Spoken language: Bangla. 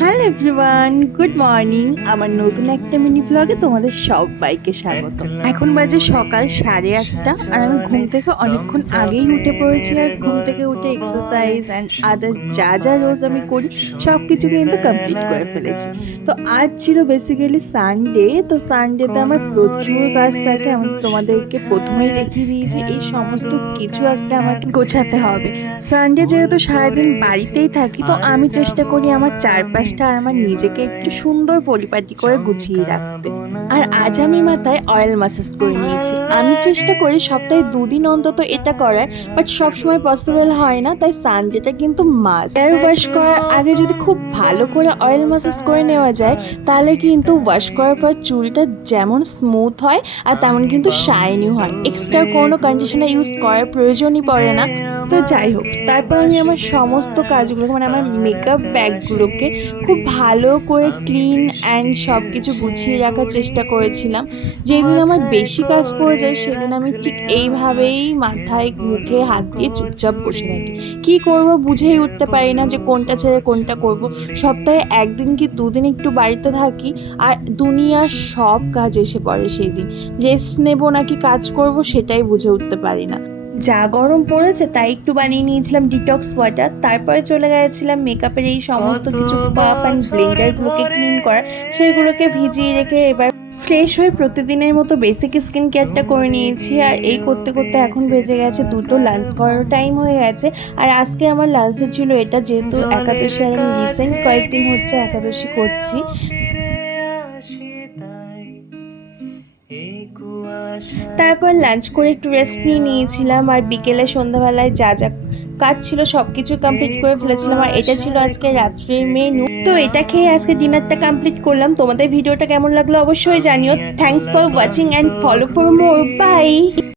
Hello everyone, good morning. আমার নতুন একটা মিনি ব্লগে তোমাদের সবাইকে স্বাগত। এখন বাজে সকাল 8:30 আর আমি ঘুম থেকে অনেকক্ষণ আগেই উঠে পড়েছি। আর ঘুম থেকে উঠে এক্সারসাইজ অ্যান্ড আদার্স যা যা রোজ আমি করি সব কিছু কিন্তু কমপ্লিট করে ফেলেছি। তো আজ ছিল বেসিক্যালি সানডে। তো সানডেতে আমার প্রচুর কাজ থাকে। আমি তোমাদেরকে প্রথমেই দেখিয়ে দিয়েছি এই সমস্ত কিছু আজকে আমাকে গোছাতে হবে। সানডে যেহেতু সারাদিন বাড়িতেই থাকি, তো আমি চেষ্টা করি আমার চারপাশটা আর আমার নিজেকে একটু সুন্দর পরিপাটি করে গুছিয়ে রাখতে। আর আজ আমি মাথায় অয়েল ম্যাসাজ করে নিয়েছি। আমি চেষ্টা করি সপ্তাহে 2 দিন অন্তত এটা করার, বাট সবসময় পসিবল হয় না। তাই সানডেটা কিন্তু মাস্ট। হেয়ার ওয়াশ করার আগে যদি খুব ভালো করে অয়েল ম্যাসাজ করে নেওয়া যায়, তাহলে কিন্তু ওয়াশ করার পর চুলটা যেমন স্মুথ হয় আর তেমন কিন্তু শাইনিও হয়। এক্সট্রা কোনো কন্ডিশনার ইউজ করার প্রয়োজনই পড়ে না। তো যাই হোক, তারপর আমি আমার সমস্ত কাজগুলোকে মানে আমার মেকআপ ব্যাগগুলোকে খুব ভালো করে ক্লিন অ্যান্ড সব কিছু গুছিয়ে রাখার চেষ্টা করেছিলাম। যেদিন আমার বেশি কাজ পড়ে যায় সেদিন আমি ঠিক এইভাবেই মাথায় মুখে হাত দিয়ে চুপচাপ বসে থাকি। কী করব বুঝেই উঠতে পারি না যে কোনটা ছেড়ে কোনটা করব। সপ্তাহে 1 দিন কি 2 দিন একটু বাড়িতে থাকি আর দুনিয়ার সব কাজ এসে পড়ে সেই দিন। রেস্ট নেব নাকি কাজ করব সেটাই বুঝে উঠতে পারি না। যা গরম পড়েছে তাই একটু বানিয়ে নিয়েছিলাম ডিটক্স ওয়াটার। তারপরে চলে গেছিলাম মেকআপের এই সমস্ত কিছু পাফ অ্যান্ড ব্লেন্ডারগুলোকে ক্লিন করা, সেগুলোকে ভিজিয়ে রেখে এবার ফ্রেশ হয়ে প্রতিদিনের মতো বেসিক স্কিন কেয়ারটা করে নিয়েছি। আর এই করতে করতে এখন বেজে গেছে 2টো, লাঞ্চ করার টাইম হয়ে গেছে। আর আজকে আমার লাঞ্চে ছিল এটা, যেহেতু একাদশী আর আমি রিসেন্ট কয়েকদিন হচ্ছে একাদশী করছি। তারপর লাঞ্চ করে একটু রেস্ট নিয়েছিলাম আর বিকেলে সন্ধ্যাবেলায় যা যা কাজ ছিল সব কিছু কমপ্লিট করে ফেলেছিলাম। আর এটা ছিল আজকে রাত্রের মেনু। তো এটা খেয়ে আজকে ডিনারটা কমপ্লিট করলাম। তোমাদের ভিডিওটা কেমন লাগলো অবশ্যই জানিও। Thanks for watching and follow for more. By.